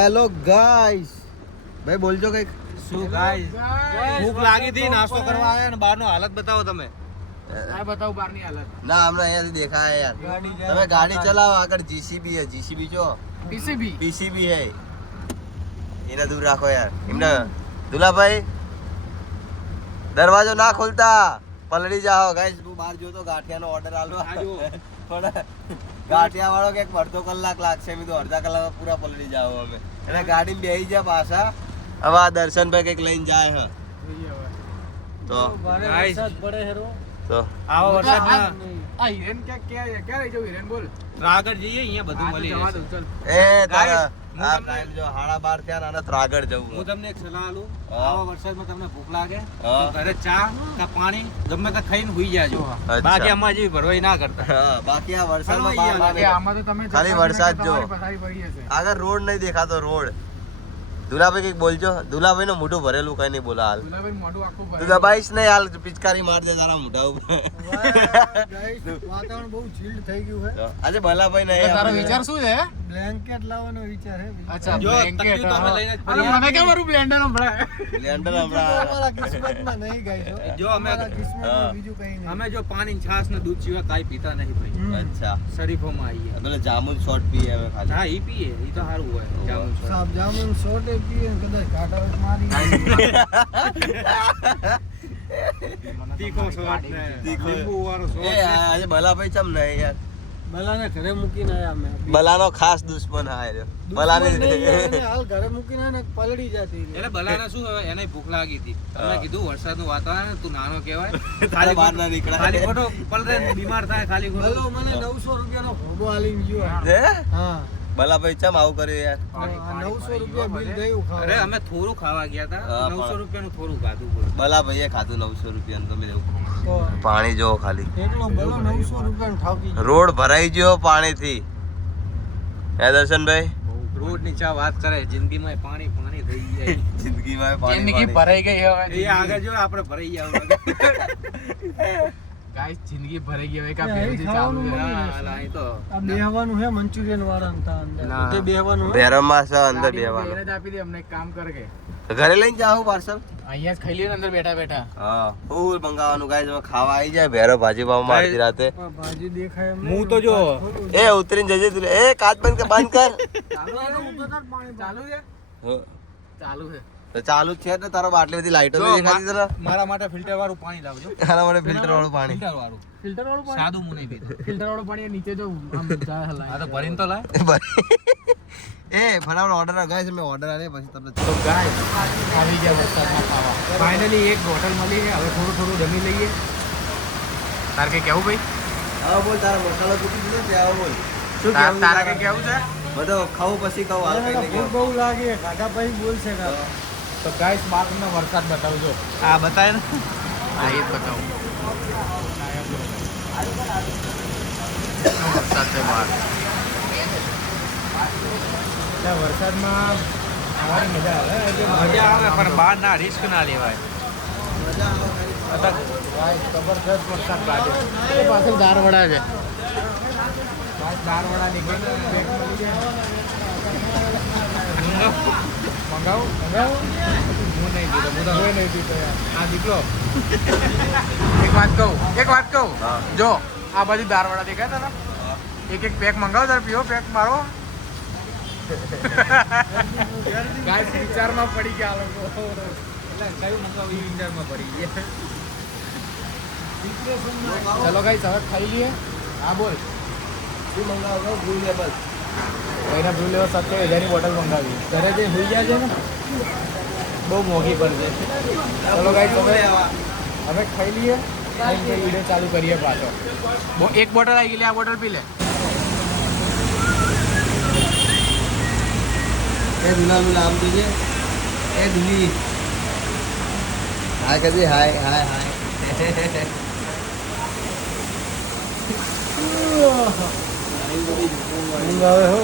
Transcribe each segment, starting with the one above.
Hello guys, ભાઈ બોલજો કઈક. શું ગાઈસ, ભૂખ લાગી હતી, નાસ્તો કરવા આવ્યા ને બહારનો હાલત બતાવો તમે. આ બતાવો બહારની હાલત. ના હમણાં અહીંયાથી દેખાય યાર. તમે ગાડી ચલાવો, આગળ જીસીબી હે. જીસીબી જો પીસીબી હે, એને દૂર રાખો યાર. એમને દુલાભાઈ દરવાજો ના ખોલતા, પલળી જાઓ. ગાઈસ હું બહાર જોતો ગાંઠિયાનો ઓર્ડર આલવા. થોડા ગાંઠિયા વાળો કે અડધો કલાક લાગશે. મેં તો અડધા કલાકમાં પૂરા પલળી જાઓ અમે. એટલે ગાડીમાં બેસી જાય પાછા. હવે આ દર્શનભાઈ કઈક લઈને જાય હે તો વરસાદ પડે હેરો તો આવા વરસાદમાં આ હિરેન ક્યાં રહી જાવ હિરેન બોલ. ત્રાગડ જઈએ, અહીંયા બધું મળી જવા જશે. દઉં ચાલ. એ તારા હું આ તમને- ટાઈમ જો 12:30 થયા અને ત્રાગડ જવું. હું તમને એક સલાહ આલું. હા. આવા વરસાદમાં તમને ભૂખ લાગે હા. તો ઘરે ચા કે પાણી ગમે તે ખાઈને હુઈ જાજો. અચ્છા. બાકી આમાં જેવી ભરવાઈ ના કરતા. હા, બાકી આ વરસાદમાં ફરવા બહાર ના બાકી આમાં તો તમે ખાલી વરસાદ જો. પથારી પડી હશે. આગળ રોડ નહીં દેખાતો. રોડ દુલાભાઈ કઈક બોલજો. દુલાભાઈ નું મોઢું ભરેલું કઈ નહીં બોલા હાલ. દુલાભાઈ મોઢું આખું ભરેલું. દુલાભાઈ જ નહીં હાલ પિચકારી માર દે તારા મોઢા ઉપર. વાતાવરણ બહુ ચીલ્ડ થઈ ગયું છે. તો આજે ભલાભાઈ નહીં. તારો વિચાર શું છે? બ્લેન્કેટ લાવવાનો વિચાર હે. અચ્છા જો blanket, તકલીફ તો અમે હા. લઈને જ અરે ફરીએ. મને કેમ મારું બ્લેન્ડર હમણાં લેન્ડર હમણાં અમારા કિસ્મતમાં નહીં ગાઈસ. જો અમે અમારા કિસ્મતમાં હા. બીજું કઈ નહીં. અમે જો પાણી ને છાશ ને દૂધ સિવાય કાંઈ પીતા નહીં ભાઈ. અચ્છા શરીફોમાં આવીએ. પેલો જામુન શોર્ટ પીએ હવે ખાલી. હા ઈ પીએ, ઈ તો સારું હોય. જામુન શોર્ટ. સાબ જામુન સોટે પીએ ને કદાચ કાંટા મારી તીખો શોર્ટ ને તીખો. લીંબુવાળો શોર્ટ એ ને. આજે ભલાભાઈ ચમ નહીં યાર. બલાને ઘરે મૂકીને આયા અમે. બલાનો ખાસ દુશ્મન હા એ રહ્યો. બલાની દુશ્મન નહીં, એને હાલ ઘરે મૂકીને આયા ને પલળી જતી રહી. એટલે બલાને શું હવે એને ભૂખ લાગી હતી. તમે હા. કીધું વરસાદનું વાતાવરણ તું નાનો કહેવાય. તારે બહાર ના નીકળાય. ખાલી ખોટો પલરે ને બીમાર થાય ખાલી ખોટો. ભલો મને 900 રૂપિયાનો ભોગો આલીને ગયો. હે? હા ભલાભાઈ ચમ આવું કર્યું યાર. આ 900 રૂપિયા બિલ ગયું અરે ખાવા. અમે થોડું ખાવા ગયા હતા. હા, 900 પણ- રૂપિયાનું થોડું ખાધું બોલો. ભલાભાઈએ ખાધું 900 રૂપિયાનું. ગમે તેવું તો પાણી જો ખાલી. એકલો ભલો 900 રૂપિયાનો ઠાકી ગયો. રોડ ભરાઈ ગયો પાણીથી. હે દર્શનભાઈ? રોડ ની ચા વાત કરે, જિંદગીમાં પાણી પાણી થઈ જાય. જિંદગીમાં પાણી જિંદગી પાણી. ભરાઈ ગઈ હવે એ આગળ જો આપણે ભરાઈ જાવ. ગાઈસ જિંદગી ભરાઈ ગઈ હવે કા નહીં, પહેલેથી ખાવાનું ચાલુ છે. મળી હા, અલા, અહીં તો આ બેહવાનું હે મંચુરિયન વાળાને તા અંદર. ના. તે બેહવાનું હે. ભેરવમાં છે અંદર ગાડીમાં બેવાનું. બેને જ આપી દે અમને એક કામ કર કે ઘરે લઈને જાઓ પાર્સલ. અહીંયા જ ખાઈ લઈએ ને અંદર બેઠા બેઠા. હા ફૂલ મંગાવવાનું ગાય. તમે ખાવા આવી જાય ભેરો ભાજી પાવમાં અડધી રાતે. આ ભાજી દેખાય એમ હું તો જો એ ઉતરીને જજે તું. એ કાચ બંધ કર, બંધ કર. ચાલુ છે હો. ચાલુ છે તો ચાલુ જ છે ને તારો બાટલી બધી લાઈટો જો, દેખાતી તને. મારા માટે ફિલ્ટર વાળું પાણી લાવજો. આના માટે ફિલ્ટર વાળું પાણી. ફિલ્ટર વાળું ફિલ્ટર વાળું પાણી સાદું હું નહીં પીતો. ફિલ્ટર વાળું પાણી નીચે જો આમ જાય હલાય. આ તો ભરીને તો લાય. એ ફટાફટ ઓર્ડર ગાય છે. મેં ઓર્ડર આલે પછી તમને તો ગાય આવી ગયા વરસાદમાં ખાવા. ફાઇનલી એક હોટલ મળી છે. હવે થોડું થોડું જમી લઈએ. તાર કે કેવું ભાઈ? હા બોલ. તારા મસાલો તૂટી દીધો છે. આવો બોલ. શું તારા કેવું તારા કે તારા? કેવું છે? બધો ખાવું પછી ખાવું. હાલ કઈ નહીં ભૂખ બહુ લાગે કાકા ભાઈ બોલશે કે તો ગાઈસ બાર તમને વરસાદ બતાવજો. આ બતાય ને. હા એ જ બતાવું. વરસાદ છે બહાર. ત્યાં વરસાદમાં ખાવાની મજા આવે. મજા આવે પણ બહાર ના રિસ્ક ના લેવાય. જબરદસ્ત વરસાદ લાગે. એ પાછળ દારવડા છે. દારવડા નીકળે મંગાવું હું નહીં પીતો. હું તો હવે નહીં પીતો યાર. આ દીકરો એક વાત કહું હા. જો આ બાજુ દારવડા દેખાય તારા એક એક પેક મંગાવો તારે પીવો પેક મારો ગાય વિચારમાં પડી ગયા આ લોકો. એટલે કયું મંગાવું એ વિચારમાં પડી ગયા. ચલો ગાઈસ હવે ખાઈ લઈએ. હા બોલ. શું મંગાવો? Blue label. એના બ્લુ લેવલ 27,000ની બોટલ મંગાવી. ઘરે જે હોઈ જાય છે ને બહુ મોંઘી પડશે. ચલો ગાઈસ હવે ખાઈ લઈએ. ખાઈને વિડીયો ચાલુ કરીએ પાછો. એક બોટલ આવી ગઈ. આ બોટલ પી લે. એ દુલા દુલા આમ જોજે. એ દુલી હાય કદી હાય હાય હાય. ઊંઘ આવે હો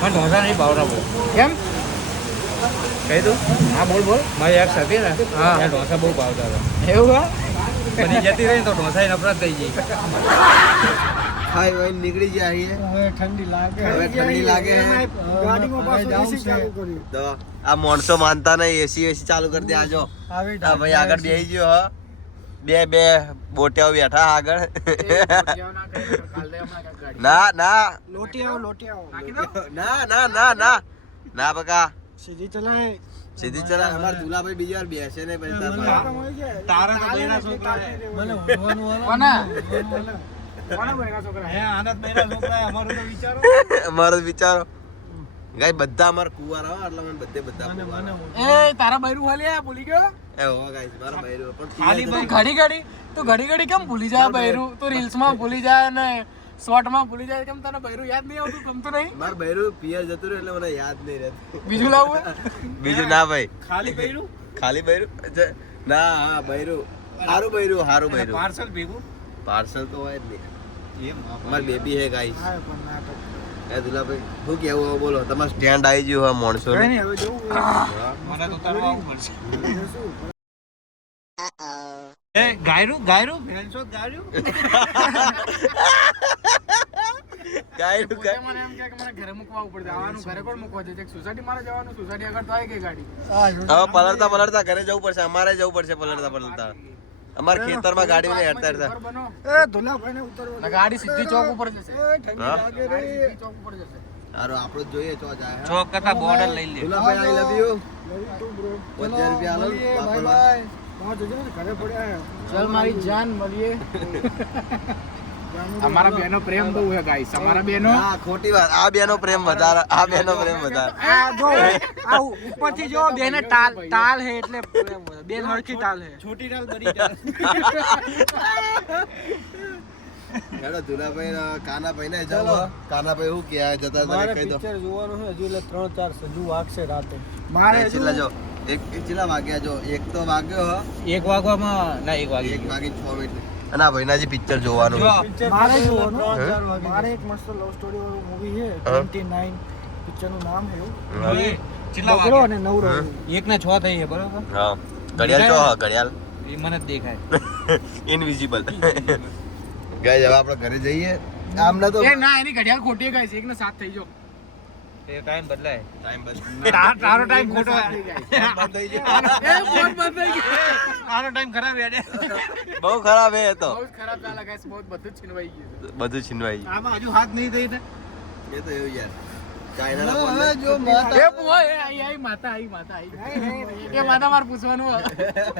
પણ ઢોસા નહીં ભાવના બહુ. કેમ? કહી દઉં હા બોલ બોલ. મારી એક હતી ને હા. ત્યાં ઢોસા બહુ ભાવતા હતા એવું હા? પણ ઈ જતી રહી ને તો ઢોસા નફરત થઈ ગઈ ખાઈ વાઈ નીકળી જાય છીએ. હવે ઠંડી લાગે હવે ઠંડી લાગે છે. ગાડીમાં પાછું AC ચાલુ કર્યું તો આ માણસો માનતા નહીં, એસી ચાલુ કરી દે. આજો આવી આ ભાઈ આગળ બેસી ગયો હ. બે બોટિયાઓ બેઠા આગળ. ના ના લોટી આવો ના ના ના ના ના બકા સીધી ચલાય સીધી ચલા. અમાર દુલાભાઈ બીજી વાર બેસે ને પછી તાર ભાઈ. તારા તો બૈરા છોકરા છે. મને ઊંઘવાનું વાળો કોના? હે આનંદ બૈરા છોકરા છે. અમારું તો વિચારો અમારો વિચારો ગાય બધા અમાર કુવાર આવો એટલે મને બધા કુંવાર. એ તારા બૈરું હાલી ભૂલી ગયો? એ હો ગાઈસ મારા ભાઈ પણ ખાલી પિયર ભાઈ. તું ઘડી કેમ ભૂલી જાય બૈરું? તું રીલ્સ માં ભૂલી જાય ને શોર્ટ માં ભૂલી જાય. કેમ તને બૈરું યાદ નહીં આવતું? ગમતું નહીં? માર બૈરું પિયર જતું રહ્યું એટલે મને યાદ નહીં રહેતું. બીજું લાવવું? બીજું ના ભાઈ, ખાલી બૈરું ખાલી બૈરું ના. હા બૈરું હારું બૈરું પાર્સલ ભેગું પાર્સલ તો હોય જ નહીં. એમ અમારી બેબી હે ગાઈસ. હા પણ નાટક એ દુલાભાઈ શું કેવું હવે બોલો? તમારે સ્ટેન્ડ આવી ગયું હવે માણસો કઈ નહીં હવે જોવું મને તો તરવા આવવું પડશે એ ગાયરું ફ્રેન્ડ્સો ગાયરું ગાયરું પોતે મને એમ કહે કે મને ઘરે મૂકવા આવવું પડશે. આવવાનું ઘરે કોણ મૂકવા છે? સોસાયટી મારે જવાનું. સોસાયટી આગળ તો આવી ગઈ ગાડી. હવે પલળતા ઘરે જવું પડશે. અમારે જવું પડશે પલળતા. અમારે ખેતરમાં ગાડી ને હેરતા ઘર બનો. એ ધોલાભાઈને ઉતરવા ને ગાડી સીધી ચોક ઉપર જશે. એ ઠંડી હા? લાગે રે ગાડી સીધી ચોક ઉપર જશે. સારું આપણું જ જોઈએ ચો જાય. ચોક કરતા બોર્ડર લઈ લે Dulabhai I love you. Love too bro 5000 રૂપિયા આલો બાય વાપરવા. બાય પહોંચ જજો ને ઘરે પડ્યા ચલ મારી જાન મળીએ. અમારા બેનો પ્રેમ બહુ હે ગાઈસ. અમારા બેનો હા ખોટી વાત. આ બેનો પ્રેમ વધારે. આ બેનો પ્રેમ વધારે. આ જો આ ઉપરથી જો બેને તાલ હે એટલે બેન હરખી તાલ હે. છોટી ડાલ બડી ડાલ હેડો દુલાભાઈ કાનાભાઈ ને જાઓ. કાનાભાઈ શું કે આ જતા મારે તને કહી દો. પિક્ચર જોવાનું છે હજુ એટલે 3-4 સજુ વાગશે રાતે મારે એક છેલ્લા જો એક કેટલા વાગ્યા જો? એક તો વાગ્યો હ. 1 વાગવામાં ના 1 વાગે 1 વાગી 6 મિનિટ. અને આ ભાઈનાજી પિક્ચર જોવાનું. જો. પિક્ચર મારે જોવાનું જોવાનું. 3-4 વાગે મારે એક મસ્ત લવ સ્ટોરી વાળું મૂવી છે હા. 29 પિક્ચરનું નામ છે એવું એ કેટલા બગડો વાગે અને નવરો 1 ને 6 થઈ છે બરોબર હા ઘડિયાળ ચો હા ઘડિયાળ એ મને જ દેખાય ઇનવિઝિબલ. ગાઈસ હવે આપણે ઘરે જઈએ. આમને તો એ ના એની ઘડિયાળ ખોટી ગાઈસ. 1 ને 7 થઈ જો. એ ટાઈમ બદલાય ટાઈમ બસ. તારો ટાઈમ ખોટો બંધ થઈ ગયો. એ ફોન બંધ થઈ ગયો. આનો ટાઈમ ખરાબ યાર બહુ ખરાબ હે એ તો. બહુ જ ખરાબ ચાલે ગાઈસ. બહુ બધું જ છીનવાઈ ગયું છે. બધું છીનવાઈ ગયું. આમાં હજુ હાથ નહીં થઈ ને એ તો એવું યાર. ચાઇનાના ફોન હવે જો માતા એ બુઆ એ આઈ માતા એ માતા મારે પૂછવાનું હોય.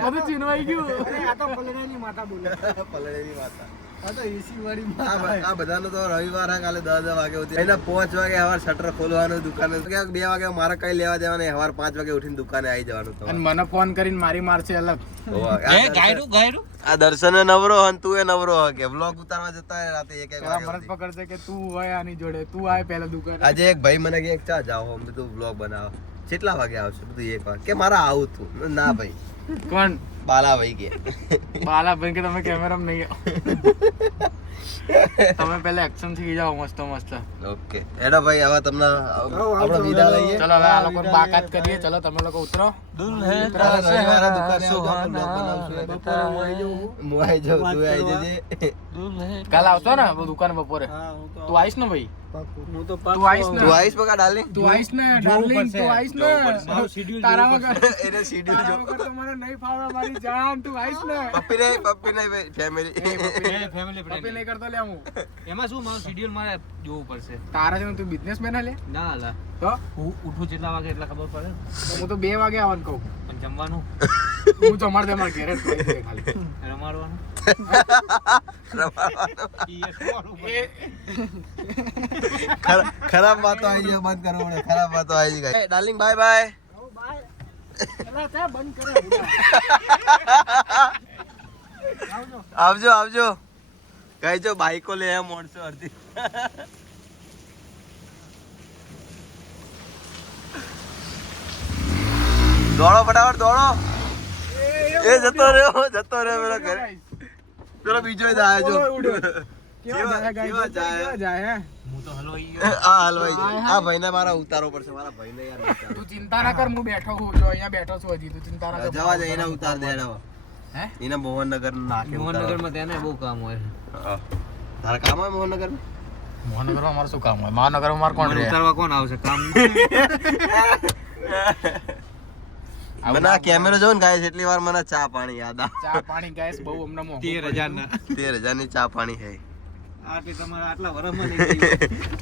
બધું છીનવાઈ ગયું. આ તો પલડાની માતા બોલે પલળેલી માતા. આ તો એસી વાળી આ માતા આ બધાનો તો રવિવાર હા કાલે 10 વાગે ઉઠી એના 5 વાગે સવાર શટર ખોલવાનું દુકાને. ક્યાંક 2 વાગે મારે કઈ લેવા જવાનું સવાર 5 વાગે ઉઠીને દુકાને આવી જવાનું અને તમારે. મને ફોન કરીને મારી મારશે અલગ. ગાયરું આ દર્શન નવરો હન તું એ નવરો હ કે વ્લોગ ઉતારવા જતા રહે રાતે 1 પેલા વાગે મરદ સુધી. પકડશે કે તું હોય આની જોડે. તું આય પહેલા દુકાન. આજે એક ભાઈ મને કે ચા જાઓ અમે તું વ્લોગ બનાવો. કેટલા વાગે આવશે? બધું 1 વાગે કે મારા આવું તું. ના ભાઈ કોણ? બાલા ભાઈ કે બાલા ભાઈ કે તમે કેમેરામાં નહીં આવો. તમે પહેલા એક્શન શીખી જાઓ મસ્ત મસ્ત. ઓકે એડો ભાઈ હવે તમને આપણે વિદા લઈએ. ચલો હવે આ લોકો બાકાત કરીએ. ચલો તમે લોકો ઉતરો. રવિવારે દુકાને આવજો આપણે vlog બનાવશું. હું આવી જાઉં તું આવી જજે. કાલ આવશો ને દુકાન બપોરે? હા હું તો તું આવીશ ને ભાઈ? પાક્કું હું તો તું આવીશ ને? તું આવીશ બકા ડાર્લિંગ? તું આવીશ ને ડાર્લિંગ? તું આવીશ ને? મારું schedule તારા જોવું વગર એને શેડ્યુલ તારા જો. વગર તો મને નહીં ફાવે મારી જાન. તું આવીશ ને? પપ્પી નહીં ભાઈ ફેમિલી. ફેમિલી પપ્પી નહીં કરતો લે હું. એમાં શું મારું શેડ્યુલ મારે જોવું પડશે તારા છે ને તું બિઝનેસમેન લે ના લા તો હું ઉઠું કેટલા વાગે એટલે ખબર પડે તો હું તો 2 વાગે આવવાનું કહું. પણ જમવાનું હું તો અમારે ત્યાં ઘેર જ ખાઈ લઈએ ખાલી. રમાડવાનું ખરાબ વાતો આવી જાય બંધ કરવું પડે. ખરાબ વાતો આવી જાય. Darling bye bye. પેલા ત્યાં બંધ કરે આવજો આવજો. કઈ જો બાઈકો લે એમ મોણસો અડધી. દોડો ફટાફટ દોડો. એ જતો રહ્યો પેલો ઘરે. પેલો બીજો જાય જો. કેવા જાય ગાઈસ? કેવા જાય? કેવા જાય હે? હું તો હલવાઈ ગયો. આ હલવાઈ જાય. આ ભાઈને મારા ઉતારવો પડશે, મારા ભાઈને યાર ઉતારો. તું ચિંતા ના કર, હું બેઠો છું જો અહીંયા બેઠો છું હજી, તું ચિંતા ના કર. જવા દે, એને ઉતાર દે હેડો. હે એને મોહનનગર નાખે ઉતારો. મોહનનગરમાં ત્યાં બહુ કામ હોય. હા. તારા કામ હોય મોહનનગર? મહાનગરમાં અમારે શું કામ હોય? મહાનગરમાં અમારે કોણ રહે? ઉતારવા કોણ આવશે કામ? મને આ કેમેરો જોઉં ને ગાઈસ એટલી વાર મને ચા પાણી યાદ આવે. ચા પાણી ગેસ બહુ અમને મોંઘું 13,000 ના. 13,000 ની ચા પાણી હે. આટલી તમારે આટલા વરસમાં નહીં થઈ.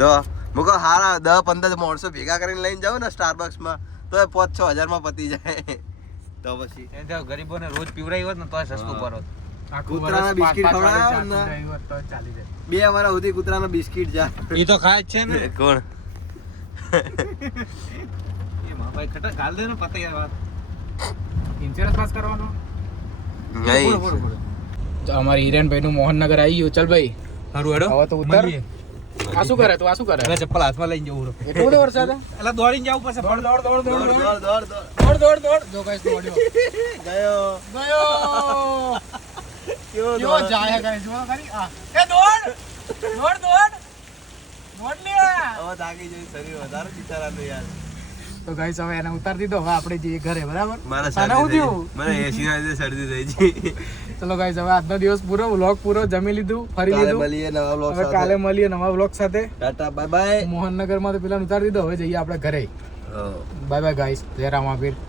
તો મુકો હારા 10-15 માણસો ભેગા કરીને લઈને જાવ ને સ્ટારબક્સ માં તો 5-6 હજાર માં પતી જાય. તો પછી એ જો ગરીબોને રોજ પીવડાવી હોત ને તોય સસ્તું હા. પડત. આખું કૂતરાના વરસ બિસ્કિટ 5-5 વાળી ખવડાવો ને. ચા પીવડાવી હોત તો ચાલી જાય. 2 વર્ષ સુધી કૂતરાનો બિસ્કિટ જા. એ તો ખાય જ છે ને. કોણ? એ માં ભાઈ ખટા ગાલ દે ને પતે યાર વાત. ઇન્સ્યોરન્સ પાસ કરવાનો નહીં. તો અમારી હિરેનભાઈ નું મોહનનગર આવી ગયું. ચાલ ભાઈ હારું હેડો. હવે તો ઉતર. મળીએ. આ શું કરે તું? આ શું કરે? હવે ચપ્પલ હાથમાં લઈને જવું રહ્યો. એટલો બધો વરસાદ હે? એટલે દોડીને જવું પડશે. દોડ દોડ દોડ દોડ દોડ, દોડ દોડ, દોડ, દોડ. દોડ દોડ દોડ. જો ગાઈસ દોડ્યો ગયો. ગયો. કેવો કેવો દોડ? જાય હે ગાઈસ, જો ખરી. આ એ દોડ દોડ દોડ દોડ લે. હવે થાકી જઈ શરીર વધારે બિચારાનું યાર. તો ગાઈસ હવે એને ઉતાર દીધો. હવે આપણે જઈએ ઘરે, બરાબર? મારે તને શરદી હું થઈ થયું? ગઈ. મને એસી ના લીધે શરદી થઈ ગઈ. ચલો ગાઈસ હવે આજનો દિવસ પૂરો, વ્લોગ પૂરો, જમી લીધું, ફરી કાલે લીધું. મળીએ નવા vlog હવે સાથે. કાલે મળીએ નવા વ્લોગ સાથે. Tata bye bye. મોહનનગરમાં તો પેલા ઉતારી દીધો. હવે જઈએ આપણે ઘરે. Bye bye guys. જય રામાપીર.